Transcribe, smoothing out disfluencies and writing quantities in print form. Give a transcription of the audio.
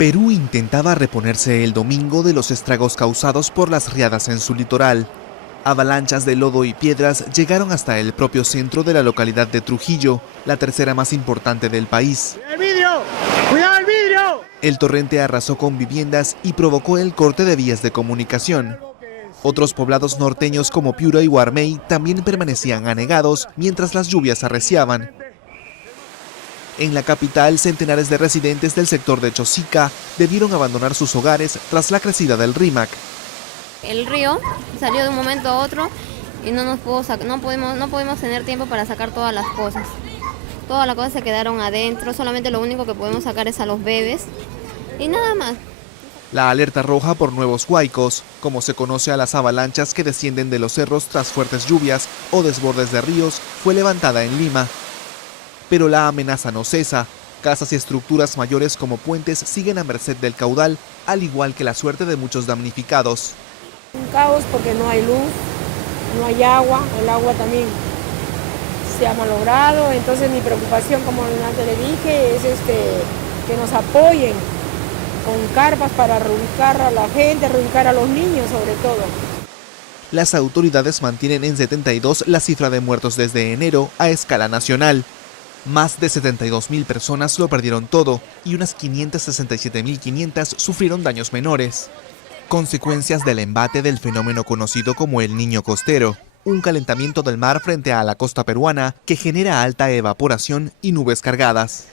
Perú intentaba reponerse el domingo de los estragos causados por las riadas en su litoral. Avalanchas de lodo y piedras llegaron hasta el propio centro de la localidad de Trujillo, la tercera más importante del país. ¡Cuidado el vidrio! ¡Cuidado el vidrio! El torrente arrasó con viviendas y provocó el corte de vías de comunicación. Otros poblados norteños como Piura y Guarmey también permanecían anegados mientras las lluvias arreciaban. En la capital, centenares de residentes del sector de Chosica debieron abandonar sus hogares tras la crecida del Rímac. El río salió de un momento a otro y no pudimos tener tiempo para sacar todas las cosas. Todas las cosas se quedaron adentro, solamente lo único que podemos sacar es a los bebés y nada más. La alerta roja por nuevos huaicos, como se conoce a las avalanchas que descienden de los cerros tras fuertes lluvias o desbordes de ríos, fue levantada en Lima. Pero la amenaza no cesa. Casas y estructuras mayores como puentes siguen a merced del caudal, al igual que la suerte de muchos damnificados. Un caos porque no hay luz, no hay agua, el agua también se ha malogrado, entonces mi preocupación, como antes le dije, es que nos apoyen con carpas para reubicar a la gente, reubicar a los niños sobre todo. Las autoridades mantienen en 72 la cifra de muertos desde enero a escala nacional. Más de 72.000 personas lo perdieron todo y unas 567.500 sufrieron daños menores. Consecuencias del embate del fenómeno conocido como el Niño Costero, un calentamiento del mar frente a la costa peruana que genera alta evaporación y nubes cargadas.